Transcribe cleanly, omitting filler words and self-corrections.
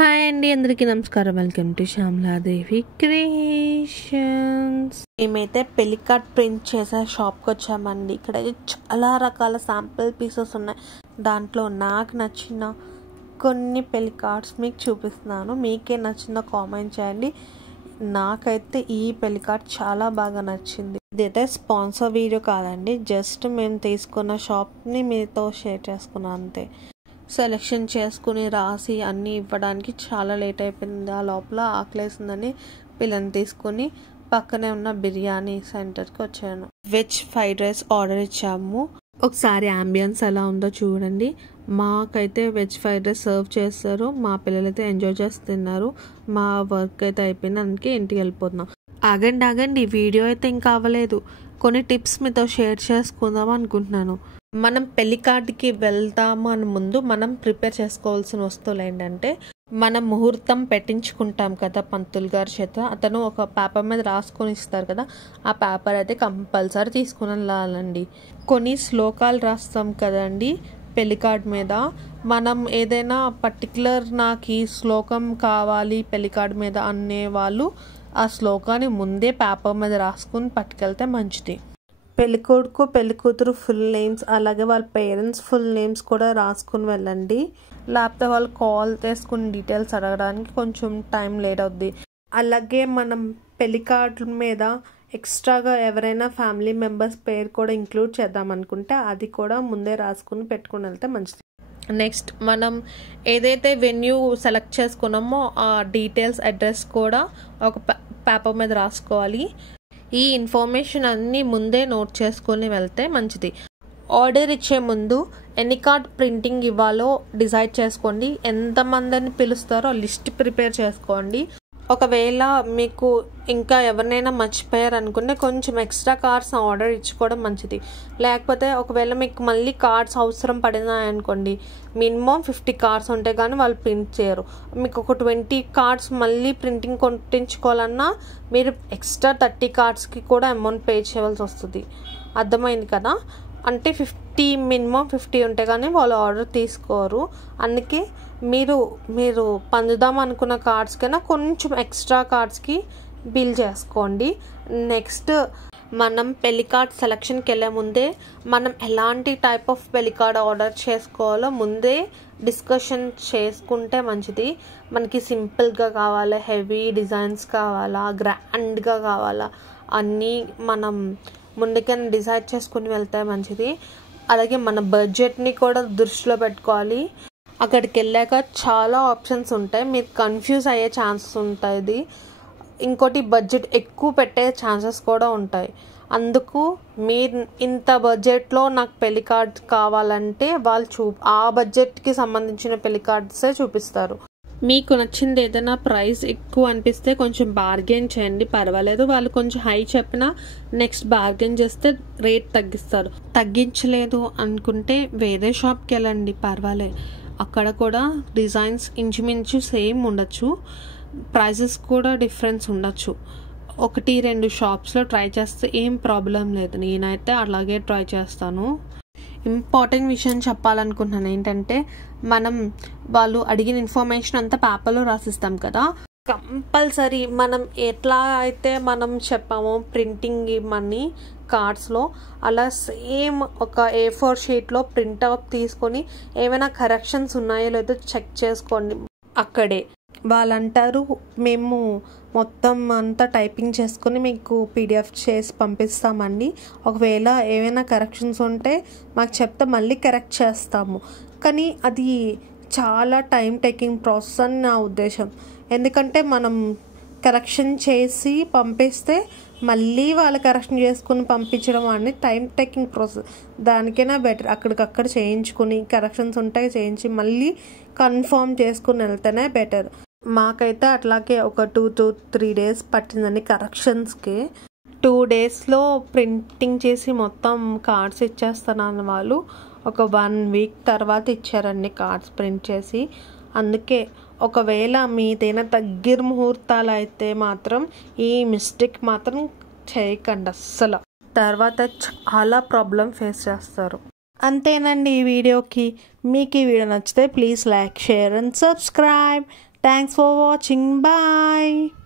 Hi అండి, అందరికీ నమస్కారం. Welcome to Shyamala Devi creations. మేమైతే పెళ్లి కార్డ్ ప్రింట్ చేసే షాప్కి వచ్చామండి. ఇక్కడ చాలా రకాల శాంపిల్ పీసెస్ ఉన్నాయి. దాంట్లో నాకు నచ్చిన కొన్ని పెళ్లి కార్డ్స్ మీకు చూపిస్తున్నాను. మీకే నచ్చిందో కామెంట్ చేయండి. నాకైతే ఈ పెళ్లి కార్డ్ చాలా బాగా నచ్చింది. ఇదైతే స్పాన్సర్ వీడియో కాదండి, జస్ట్ మేము తీసుకున్న షాప్ని మీతో షేర్ చేసుకున్నాను అంతే. సెలెక్షన్ చేసుకుని రాసి అన్నీ ఇవ్వడానికి చాలా లేట్ అయిపోయింది. ఆ లోపల ఆకలేసిందని పిల్లని తీసుకొని పక్కనే ఉన్న బిర్యానీ సెంటర్కి వచ్చాను. వెజ్ ఫ్రైడ్ రైస్ ఆర్డర్ ఇచ్చాము. ఒకసారి అంబియన్స్ ఎలా ఉందో చూడండి. మాకైతే వెజ్ ఫ్రైడ్ రైస్ సర్వ్ చేస్తారు. మా పిల్లలైతే ఎంజాయ్ చేస్తున్నారు. మా వర్క్ అయితే అయిపోయింది, అందుకే ఇంటికి వెళ్ళిపోతున్నాం. ఆగండి, వీడియో అయితే ఇంకా అవ్వలేదు. కొన్ని టిప్స్ మీతో షేర్ చేసుకుందాం అనుకుంటున్నాను. మనం పెళ్లి కార్డుకి వెళ్తాము అని ముందు మనం ప్రిపేర్ చేసుకోవాల్సిన వస్తువులు ఏంటంటే, మనం ముహూర్తం పెట్టించుకుంటాం కదా పంతులు గారి చేత. అతను ఒక పేపర్ మీద రాసుకొని ఇస్తారు కదా, ఆ పేపర్ అయితే కంపల్సరీ తీసుకుని వెళ్ళాలండి. కొన్ని శ్లోకాలు రాస్తాం కదండి పెళ్లి కార్డ్ మీద. మనం ఏదైనా పర్టికులర్ నాకు ఈ శ్లోకం కావాలి పెళ్లి కార్డ్ మీద అనేవాళ్ళు ఆ శ్లోకాన్ని ముందే పేపర్ మీద రాసుకుని పట్టుకెళ్తే మంచిది. పెళ్ళికొడుకు పెళ్ళికూతురు ఫుల్ నేమ్స్, అలాగే వాళ్ళ పేరెంట్స్ ఫుల్ నేమ్స్ కూడా రాసుకుని వెళ్ళండి. లేకపోతే వాళ్ళు కాల్ చేసుకుని డీటెయిల్స్ అడగడానికి కొంచెం టైం లేట్ అవుద్ది. అలాగే మనం పెళ్లి కార్డు మీద ఎక్స్ట్రాగా ఎవరైనా ఫ్యామిలీ మెంబర్స్ పేరు కూడా ఇంక్లూడ్ చేద్దాం అనుకుంటే అది కూడా ముందే రాసుకుని పెట్టుకుని వెళ్తే మంచిది. నెక్స్ట్, మనం ఏదైతే వెన్యూ సెలెక్ట్ చేసుకున్నామో ఆ డీటెయిల్స్ అడ్రస్ కూడా ఒక పేపర్ మీద రాసుకోవాలి. ఈ ఇన్ఫర్మేషన్ అన్నీ ముందే నోట్ చేసుకుని వెళ్తే మంచిది. ఆర్డర్ ఇచ్చే ముందు ఎన్ని కార్డ్ ప్రింటింగ్ ఇవ్వాలో డిసైడ్ చేసుకోండి. ఎంతమందిని పిలుస్తారో లిస్ట్ ప్రిపేర్ చేసుకోండి. ఒకవేళ మీకు ఇంకా ఎవరినైనా మర్చిపోయారు అనుకుంటే కొంచెం ఎక్స్ట్రా కార్డ్స్ ఆర్డర్ ఇచ్చుకోవడం మంచిది. లేకపోతే ఒకవేళ మీకు మళ్ళీ కార్డ్స్ అవసరం పడినాయనుకోండి, మినిమం 50 కార్డ్స్ ఉంటే కానీ వాళ్ళు ప్రింట్ చేయరు. మీకు ఒక 20 కార్డ్స్ మళ్ళీ ప్రింటింగ్ కొట్టించుకోవాలన్నా మీరు ఎక్స్ట్రా 30 కార్డ్స్కి కూడా అమౌంట్ పే చేయవలసి వస్తుంది. అర్థమైంది కదా? అంటే మినిమం 50 ఉంటే కానీ వాళ్ళు ఆర్డర్ తీసుకోరు. అందుకే మీరు పంచుదాం అనుకున్న కార్డ్స్ కన్నా కొంచెం ఎక్స్ట్రా కార్డ్స్కి బిల్ చేసుకోండి. నెక్స్ట్, మనం పెళ్లి కార్డ్ సెలెక్షన్కి వెళ్ళే ముందే మనం ఎలాంటి టైప్ ఆఫ్ పెళ్లి కార్డ్ ఆర్డర్ చేసుకోవాలో ముందే డిస్కషన్ చేసుకుంటే మంచిది. మనకి సింపుల్గా కావాలా, హెవీ డిజైన్స్ కావాలా, గ్రాండ్గా కావాలా, అన్నీ మనం ముందుకైనా డిసైడ్ చేసుకుని వెళ్తే మంచిది. అలాగే మన బడ్జెట్ని కూడా దృష్టిలో పెట్టుకోవాలి. అక్కడికి వెళ్ళాక చాలా ఆప్షన్స్ ఉంటాయి, మీరు కన్ఫ్యూజ్ అయ్యే ఛాన్సెస్ ఉంటుంది. ఇంకోటి, బడ్జెట్ ఎక్కువ పెట్టే ఛాన్సెస్ కూడా ఉంటాయి. అందుకు మీరు ఇంత బడ్జెట్లో నాకు పెళ్లి కార్డ్ కావాలంటే వాళ్ళు ఆ బడ్జెట్కి సంబంధించిన పెళ్లి కార్డ్సే చూపిస్తారు. మీకు నచ్చింది ఏదైనా ప్రైస్ ఎక్కువ అనిపిస్తే కొంచెం బార్గెన్ చేయండి, పర్వాలేదు. వాళ్ళు కొంచెం హై చెప్పినా నెక్స్ట్ బార్గెన్ చేస్తే రేట్ తగ్గిస్తారు. తగ్గించలేదు అనుకుంటే వేరే షాప్కి వెళ్ళండి, పర్వాలేదు. అక్కడ కూడా డిజైన్స్ ఇంచుమించు సేమ్ ఉండొచ్చు, ప్రైజెస్ కూడా డిఫరెన్స్ ఉండొచ్చు. 1-2 షాప్స్లో ట్రై చేస్తే ఏం ప్రాబ్లం లేదు. నేనైతే అలాగే ట్రై చేస్తాను. ఇంపార్టెంట్ విషయం చెప్పాలనుకుంటున్నాను ఏంటంటే, వాళ్ళు అడిగిన ఇన్ఫర్మేషన్ అంతా పేపర్లో రాసిస్తాం కదా, కంపల్సరీ మనం ఎట్లా అయితే మనం చెప్పామో ప్రింటింగ్ ఇవ్వమని కార్డ్స్లో, అలా సేమ్ ఒక A4 షీట్లో ప్రింట్అవుట్ తీసుకొని ఏమైనా కరెక్షన్స్ ఉన్నాయో లేదో చెక్ చేసుకోండి. అక్కడే వాళ్ళు అంటారు, మేము మొత్తం అంతా టైపింగ్ చేసుకొని మీకు PDF చేసి పంపిస్తామండి. ఒకవేళ ఏమైనా కరెక్షన్స్ ఉంటే మాకు చెప్తే మళ్ళీ కరెక్ట్ చేస్తాము. కానీ అది చాలా టైం టేకింగ్ ప్రాసెస్ అని నా ఉద్దేశం. ఎందుకంటే మనం కరెక్షన్ చేసి పంపిస్తే మళ్ళీ వాళ్ళు కరెక్షన్ చేసుకుని పంపించడం అనేది టైం టేకింగ్ ప్రాసెస్. దానికైనా బెటర్ అక్కడికక్కడ చేయించుకుని కరెక్షన్స్ ఉంటాయి చేయించి మళ్ళీ కన్ఫర్మ్ చేసుకుని వెళ్తేనే బెటర్. మాకైతే అట్లాగే ఒక 2 to 3 days పట్టిందండి కరెక్షన్స్కి. 2 daysలో ప్రింటింగ్ చేసి మొత్తం కార్డ్స్ ఇచ్చేస్తానన్న వాళ్ళు ఒక 1 week తర్వాత ఇచ్చారండి కార్డ్స్ ప్రింట్ చేసి. అందుకే ఒకవేళ మీదైనా దగ్గర ముహూర్తాలు అయితే మాత్రం ఈ మిస్టేక్ మాత్రం చేయకండి అస్సలు. తర్వాత చాలా ప్రాబ్లం ఫేస్ చేస్తారు. అంతేనండి ఈ వీడియోకి. మీకు ఈ వీడియో నచ్చితే please like, share and subscribe. Thanks for watching. Bye.